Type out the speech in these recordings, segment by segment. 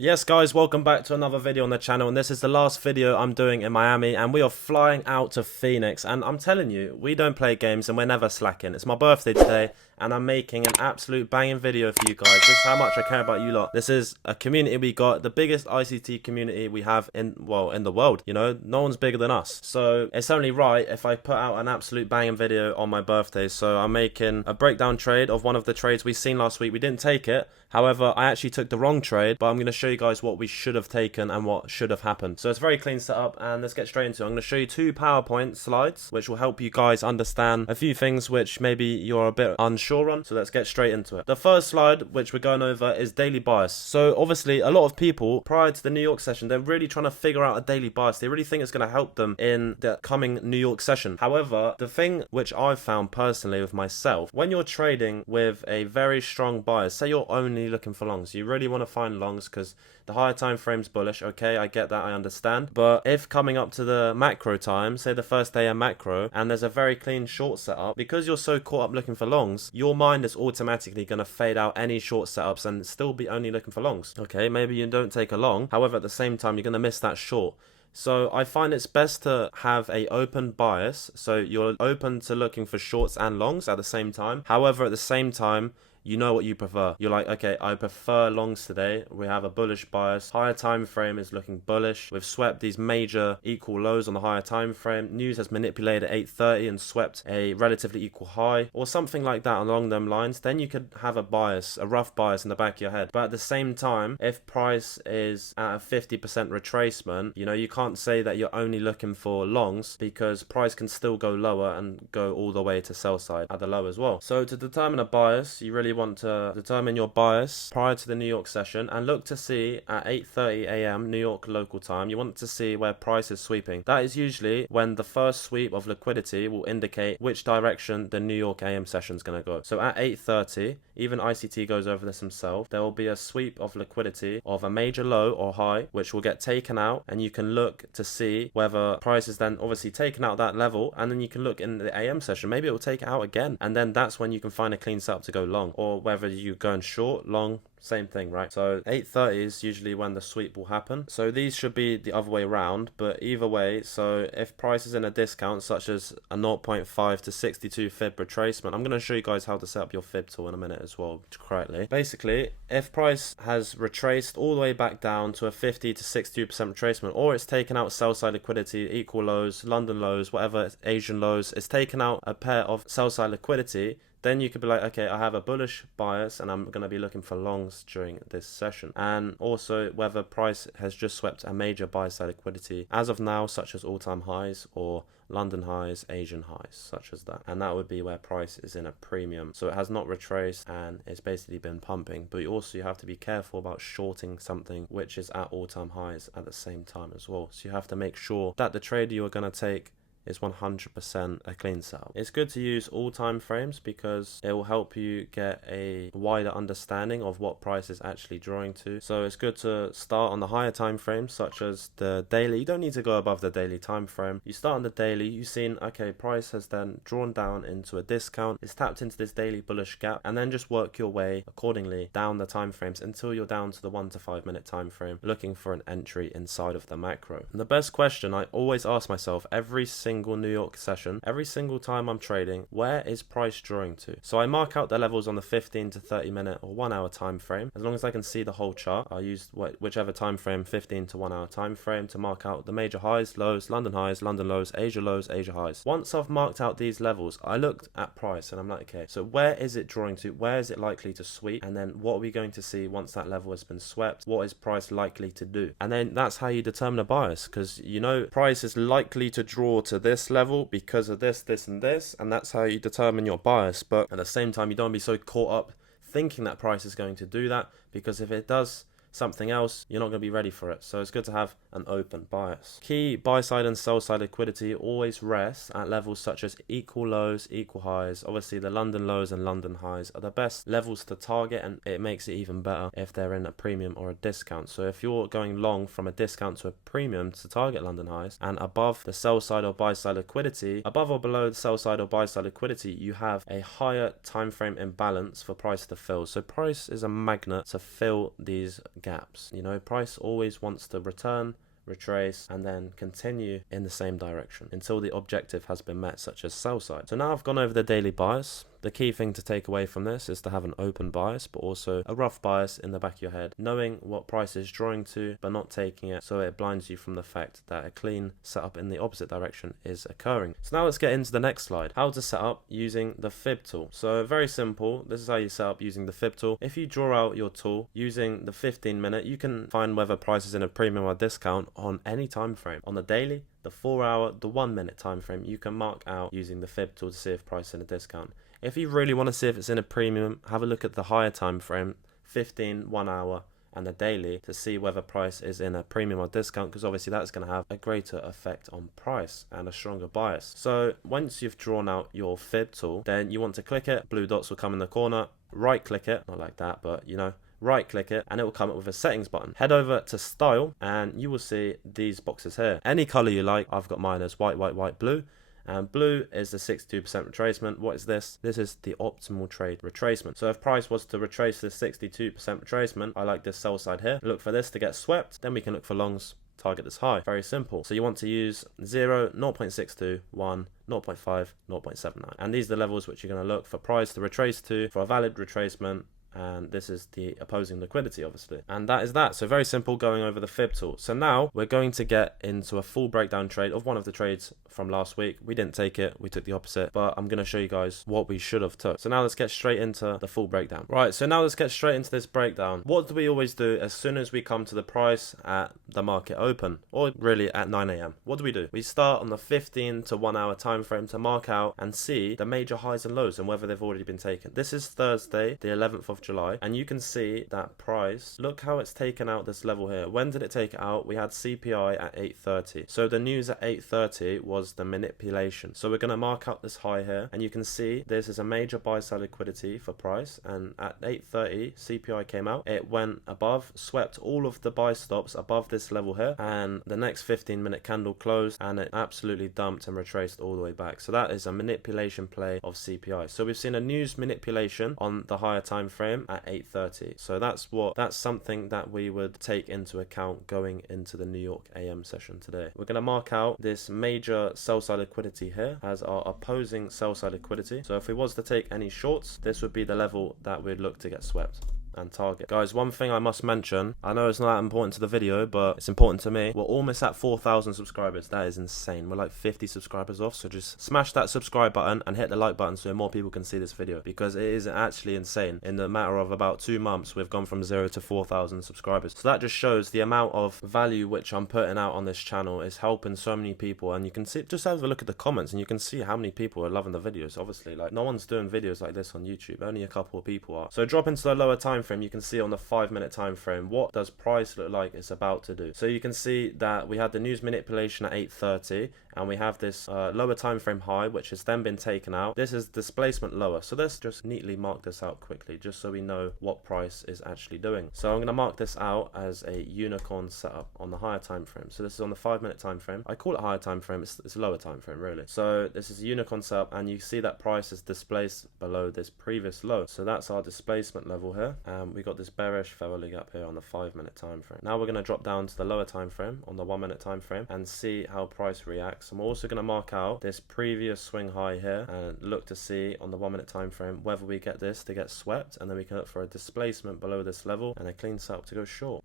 Yes guys, welcome back to another video on the channel, and this is the last video I'm doing in Miami, and we are flying out to Phoenix. And I'm telling you, we don't play games and we're never slacking. It's my birthday today and I'm making an absolute banging video for you guys. This is how much I care about you lot. This is a community we got, the biggest ICT community we have in the world. You know, no one's bigger than us. So it's only right if I put out an absolute banging video on my birthday. So I'm making a breakdown trade of one of the trades we seen last week. We didn't take it. However, I actually took the wrong trade, but I'm going to show you guys what we should have taken and what should have happened. So it's a very clean setup, and let's get straight into it. I'm going to show you two PowerPoint slides, which will help you guys understand a few things which maybe you're a bit unsure on. So let's get straight into it. The first slide, which we're going over, is daily bias. So obviously, a lot of people, prior to the New York session, they're really trying to figure out a daily bias. They really think it's going to help them in the coming New York session. However, the thing which I've found personally with myself, when you're trading with a very strong bias, say you're only looking for longs, you really want to find longs because the higher time frame's bullish. Okay, I get that, I understand. But if coming up to the macro time, say the first day of macro, and there's a very clean short setup, because you're so caught up looking for longs, your mind is automatically going to fade out any short setups and still be only looking for longs. Okay, maybe you don't take a long, however at the same time you're going to miss that short. So I find it's best to have a open bias, so you're open to looking for shorts and longs at the same time. However, at the same time, you know what you prefer. You're like, okay, I prefer longs today. We have a bullish bias. Higher time frame is looking bullish. We've swept these major equal lows on the higher time frame. News has manipulated at 8:30 and swept a relatively equal high or something like that along them lines. Then you could have a bias, a rough bias in the back of your head. But at the same time, if price is at a 50% retracement, you know, you can't say that you're only looking for longs because price can still go lower and go all the way to sell side at the low as well. So to determine a bias, you really want to determine your bias prior to the New York session and look to see at 8:30 a.m. New York local time. You want to see where price is sweeping. That is usually when the first sweep of liquidity will indicate which direction the New York AM session is going to go. So at 8:30, even ICT goes over this himself, there will be a sweep of liquidity of a major low or high which will get taken out, and you can look to see whether price is then obviously taken out that level, and then you can look in the AM session, maybe it will take it out again, and then that's when you can find a clean setup to go long, or whether you're going short, long, same thing, right? So 8:30 is usually when the sweep will happen. So these should be the other way around, but either way, so if price is in a discount such as a 0.5 to 62 fib retracement, I'm going to show you guys how to set up your fib tool in a minute as well correctly. Basically, if price has retraced all the way back down to a 50 to 62% retracement, or it's taken out sell side liquidity, equal lows, London lows, whatever, Asian lows, it's taken out a pair of sell side liquidity, then you could be like, okay, I have a bullish bias and I'm going to be looking for longs during this session. And also whether price has just swept a major buy side liquidity as of now, such as all-time highs or London highs, Asian highs, such as that. And that would be where price is in a premium. So it has not retraced and it's basically been pumping. But you have to be careful about shorting something which is at all-time highs at the same time as well. So you have to make sure that the trade you are going to take is 100% a clean setup. It's good to use all time frames because it will help you get a wider understanding of what price is actually drawing to. So it's good to start on the higher time frames such as the daily. You don't need to go above the daily time frame. You start on the daily, you've seen, okay, price has then drawn down into a discount. It's tapped into this daily bullish gap, and then just work your way accordingly down the time frames until you're down to the 1 to 5 minute time frame looking for an entry inside of the macro. And the best question I always ask myself every single New York session, every single time I'm trading, where is price drawing to? So I mark out the levels on the 15 to 30 minute or 1 hour time frame. As long as I can see the whole chart, I'll use whichever time frame, 15 to 1 hour time frame, to mark out the major highs, lows, London lows, Asia highs. Once I've marked out these levels, I looked at price and I'm like, okay, so where is it drawing to? Where is it likely to sweep? And then what are we going to see once that level has been swept? What is price likely to do? And then that's how you determine a bias, because you know price is likely to draw to this level because of this, and this, and that's how you determine your bias. But at the same time, you don't be so caught up thinking that price is going to do that, because if it does something else, you're not going to be ready for it. So it's good to have an open bias. Key buy side and sell side liquidity always rests at levels such as equal lows, equal highs. Obviously the London lows and London highs are the best levels to target, and it makes it even better if they're in a premium or a discount. So if you're going long from a discount to a premium to target London highs, and above the sell side or buy side liquidity, above or below the sell side or buy side liquidity, you have a higher time frame imbalance for price to fill. So price is a magnet to fill these gaps. You know, price always wants to return, retrace, and then continue in the same direction until the objective has been met, such as sell side. So now I've gone over the daily bias. The key thing to take away from this is to have an open bias, but also a rough bias in the back of your head, knowing what price is drawing to, but not taking it, so it blinds you from the fact that a clean setup in the opposite direction is occurring. So now let's get into the next slide, how to set up using the fib tool. So very simple, this is how you set up using the fib tool. If you draw out your tool using the 15-minute, you can find whether price is in a premium or discount on any time frame. On the daily, the 4-hour, the 1-minute time frame, you can mark out using the fib tool to see if price is in a discount. If you really want to see if it's in a premium, have a look at the higher time frame, 15, 1 hour, and the daily to see whether price is in a premium or discount, because obviously that's going to have a greater effect on price and a stronger bias. So once you've drawn out your fib tool, then you want to click it. Blue dots will come in the corner. Right click it, not like that, but you know, right click it, and it will come up with a settings button. Head over to style and you will see these boxes here. Any color you like. I've got mine as white, white, white, blue. And blue is the 62% retracement. What is this? This is the optimal trade retracement. So if price was to retrace this 62% retracement, I like this sell side here. Look for this to get swept. Then we can look for longs, target this high. Very simple. So you want to use 0, 0.62, 1, 0.5, 0.79. And these are the levels which you're going to look for price to retrace to for a valid retracement. And this is the opposing liquidity, obviously. And that is that. So very simple, going over the fib tool. So now we're going to get into a full breakdown trade of one of the trades from last week. We didn't take it, we took the opposite, but I'm going to show you guys what we should have took. So now let's get straight into the full breakdown. Right, so now let's get straight into this breakdown. What do we always do as soon as we come to the price at the market open, or really at 9 a.m? What do? We start on the 15 to 1 hour time frame to mark out and see the major highs and lows and whether they've already been taken. This is Thursday, the 11th of July, and you can see that price, look how it's taken out this level here. When did it take it out? We had CPI at 8:30. So the news at 8:30 was the manipulation. So we're going to mark out this high here, and you can see this is a major buy side liquidity for price, and at 8:30 CPI came out, it went above, swept all of the buy stops above this level here, and the next 15-minute candle closed and it absolutely dumped and retraced all the way back. So that is a manipulation play of CPI. So we've seen a news manipulation on the higher time frame at 8:30. So that's something that we would take into account going into the New York AM session today. We're going to mark out this major sell side liquidity here as our opposing sell side liquidity. So if we was to take any shorts, this would be the level that we'd look to get swept and target. Guys, one thing I must mention, I know it's not that important to the video, but it's important to me. We're almost at 4,000 subscribers. That is insane. We're like 50 subscribers off, so just smash that subscribe button and hit the like button so more people can see this video, because it is actually insane. In the matter of about 2 months, we've gone from 0 to 4,000 subscribers. So that just shows the amount of value which I'm putting out on this channel is helping so many people. And you can see, just have a look at the comments and you can see how many people are loving the videos. Obviously, like, no one's doing videos like this on YouTube, only a couple of people are. So drop into the lower time frame, you can see on the 5-minute time frame what does price look like it's about to do. So you can see that we had the news manipulation at 8:30, and we have this lower time frame high which has then been taken out. This is displacement lower. So let's just neatly mark this out quickly just so we know what price is actually doing. So I'm going to mark this out as a unicorn setup on the higher time frame. So this is on the 5-minute time frame. I call it higher time frame, it's lower time frame really. So this is a unicorn setup, and you see that price is displaced below this previous low. So that's our displacement level here. We got this bearish featherly gap here on the 5-minute time frame. Now we're going to drop down to the lower time frame on the 1-minute time frame and see how price reacts. I'm also going to mark out this previous swing high here and look to see on the 1-minute time frame whether we get this to get swept, and then we can look for a displacement below this level and a clean setup to go short.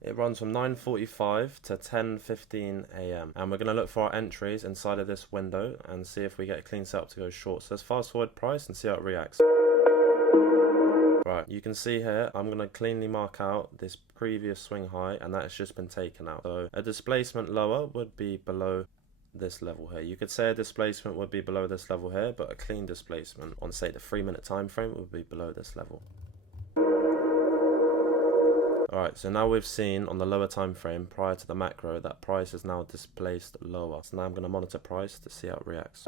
It runs from 9:45 to 10:15 a.m. and we're going to look for our entries inside of this window and see if we get a clean setup to go short. So let's fast forward price and see how it reacts. Right, you can see here, I'm going to cleanly mark out this previous swing high, and that has just been taken out. So a displacement lower would be below this level here. You could say a displacement would be below this level here, but a clean displacement on, say, the 3-minute time frame would be below this level. Alright, so now we've seen on the lower time frame prior to the macro that price is now displaced lower. So now I'm going to monitor price to see how it reacts.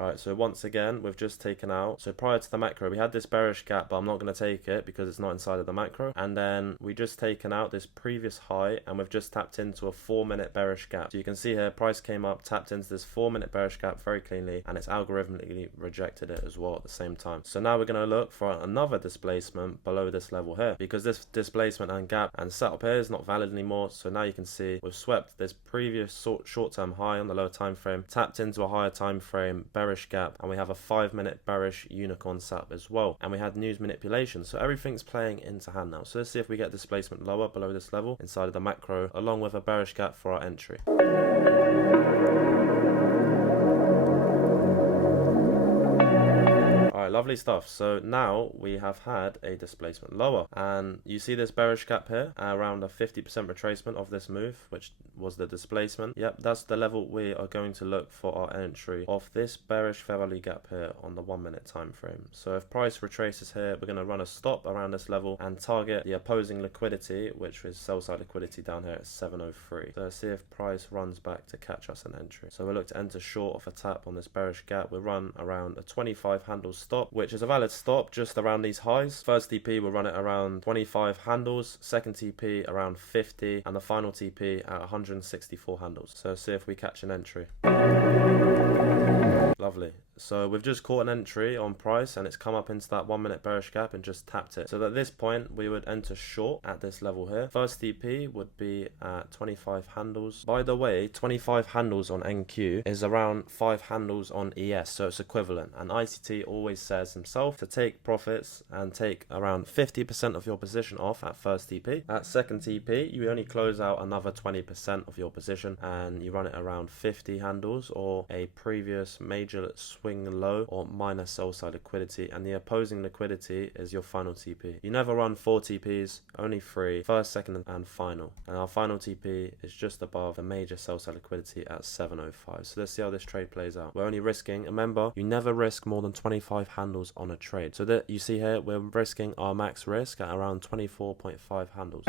Alright, Alright, so once again, we've just taken out, so prior to the macro, we had this bearish gap, but I'm not going to take it because it's not inside of the macro. And then we just taken out this previous high, and we've just tapped into a 4-minute bearish gap. So you can see here, price came up, tapped into this 4-minute bearish gap very cleanly, and it's algorithmically rejected it as well at the same time. So now we're going to look for another displacement below this level here, because this displacement and gap and setup here is not valid anymore. So now you can see we've swept this previous short-term high on the lower time frame, tapped into a higher time frame bearish gap, and we have a 5-minute bearish unicorn setup as well, and we had news manipulation. So everything's playing into hand now. So let's see if we get displacement lower below this level inside of the macro, along with a bearish gap for our entry. Lovely stuff. So now we have had a displacement lower, and you see this bearish gap here around a 50% retracement of this move, which was the displacement. Yep, that's the level we are going to look for our entry of this bearish fair value gap here on the 1-minute time frame. So if price retraces here, we're going to run a stop around this level and target the opposing liquidity, which is sell side liquidity down here at 703. So let's see if price runs back to catch us an entry. So we'll look to enter short of a tap on this bearish gap. We'll run around a 25 handle stop, which is a valid stop just around these highs. First TP will run it around 25 handles, second TP around 50, and the final TP at 164 handles. So see if we catch an entry. Lovely. So we've just caught an entry on price, and it's come up into that 1-minute bearish gap and just tapped it. So at this point, we would enter short at this level here. First TP would be at 25 handles. By the way, 25 handles on NQ is around 5 handles on ES, so it's equivalent. And ICT always says himself to take profits and take around 50% of your position off at first TP. At second TP, you only close out another 20% of your position, and you run it around 50 handles or a previous major swing low or minus sell side liquidity, and the opposing liquidity is your final TP. You never run 4 TPs, only 3, first, second and final, and our final TP is just above the major sell side liquidity at 705. So let's see how this trade plays out. We're only risking, remember, you never risk more than 25 handles on a trade. So that you see here, we're risking our max risk at around 24.5 handles.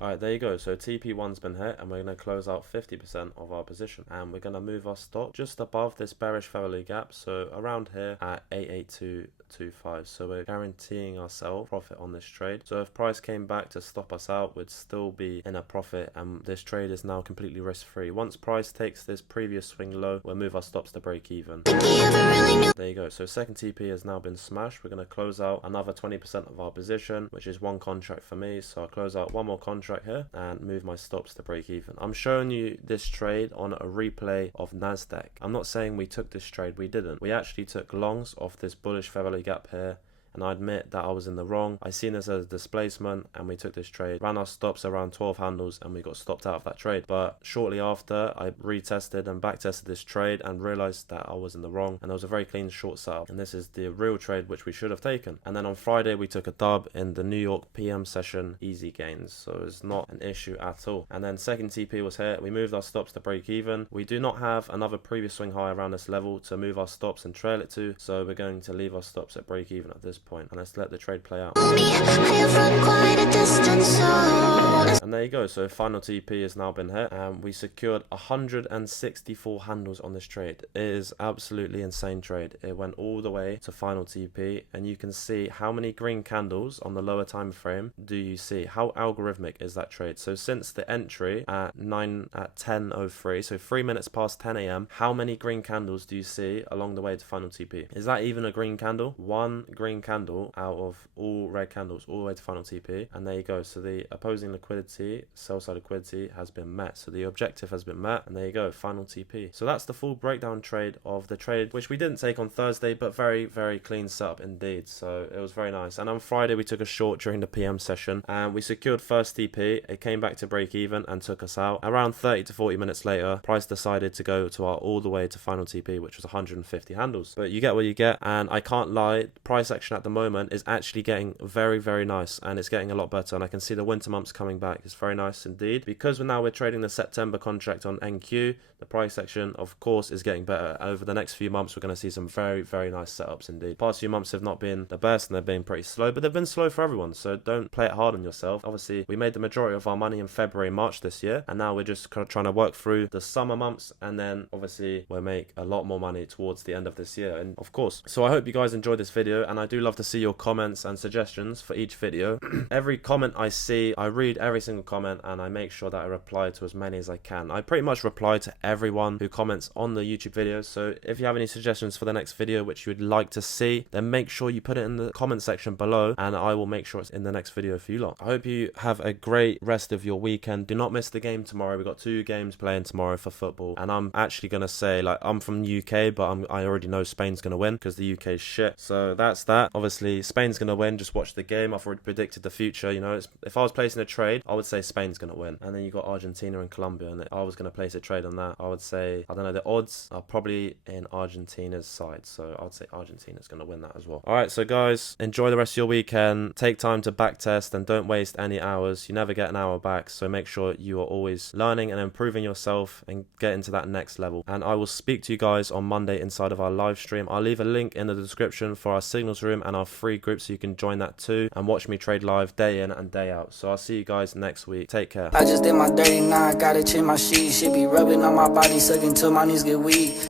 Alright, there you go. So TP1's been hit, and we're going to close out 50% of our position, and we're going to move our stop just above this bearish fair value gap, so around here at 882.25. So we're guaranteeing ourselves profit on this trade. So if price came back to stop us out, we'd still be in a profit, and this trade is now completely risk free. Once price takes this previous swing low, we'll move our stops to break even. There you go. So second TP has now been smashed. We're going to close out another 20% of our position, which is 1 contract for me. So I'll close out 1 more contract here and move my stops to break even. I'm showing you this trade on a replay of Nasdaq. I'm not saying we took this trade, we didn't. We actually took longs off this bullish fair value gap here, and I admit that I was in the wrong. I seen this as a displacement, and we took this trade, ran our stops around 12 handles, and we got stopped out of that trade. But shortly after, I retested and backtested this trade and realized that I was in the wrong, and it was a very clean short setup, and this is the real trade which we should have taken. And then on Friday, we took a dub in the New York PM session, easy gains, so it's not an issue at all. And then second TP was here. We moved our stops to break even. We do not have another previous swing high around this level to move our stops and trail it to, so we're going to leave our stops at break even at this point, and let's let the trade play out. And there you go. So final TP has now been hit, and we secured 164 handles on this trade. It is absolutely insane trade. It went all the way to final TP, and you can see how many green candles on the lower time frame do you see. How algorithmic is that trade? So since the entry at 10:03, so 3 minutes past 10 a.m, how many green candles do you see along the way to final TP? Is that even a green candle? 1 green candle out of all red candles all the way to final TP, and there you go. So the opposing liquidity, sell side liquidity, has been met. So the objective has been met, and there you go, final TP. So that's the full breakdown trade of the trade, which we didn't take on Thursday, but very, very clean setup indeed. So it was very nice. And on Friday, we took a short during the PM session, and we secured first TP. It came back to break even and took us out. Around 30 to 40 minutes later, price decided to go to our all the way to final TP, which was 150 handles. But you get what you get, and I can't lie, price action at at the moment is actually getting very, very nice, and it's getting a lot better, and I can see the winter months coming back. It's very nice indeed. Because now we're trading the September contract on NQ, the price section, of course, is getting better. Over the next few months, we're going to see some very, very nice setups indeed. Past few months have not been the best, and they've been pretty slow, but they've been slow for everyone, so don't play it hard on yourself. Obviously, we made the majority of our money in February, March this year, and now we're just kind of trying to work through the summer months, and then obviously we'll make a lot more money towards the end of this year, and of course. So I hope you guys enjoyed this video, and I do love to see your comments and suggestions for each video. Every comment I see, I read every single comment, and I make sure that I reply to as many as I can. I pretty much reply to everyone who comments on the YouTube videos, so if you have any suggestions for the next video which you would like to see, then make sure you put it in the comment section below, and I will make sure it's in the next video for you lot. I hope you have a great rest of your weekend. Do not miss the game tomorrow. We've got 2 games playing tomorrow for football, and I'm actually going to say, like, I'm from the UK, but I already know Spain's going to win because the UK is shit. So that's that. Obviously, Spain's going to win. Just watch the game. I've already predicted the future. You know, if I was placing a trade, I would say Spain's going to win. And then you got Argentina and Colombia, and I was going to place a trade on that. I would say, I don't know, the odds are probably in Argentina's side, so I would say Argentina's going to win that as well. Alright, so guys, enjoy the rest of your weekend. Take time to backtest and don't waste any hours. You never get an hour back, so make sure you are always learning and improving yourself and get into that next level. And I will speak to you guys on Monday inside of our live stream. I'll leave a link in the description for our signals room and our free group, so you can join that too and watch me trade live day in and day out. So I'll see you guys next week. Take care. I just did my dirty, now I gotta change my sheets. She be rubbing on my body, sucking till my knees get weak.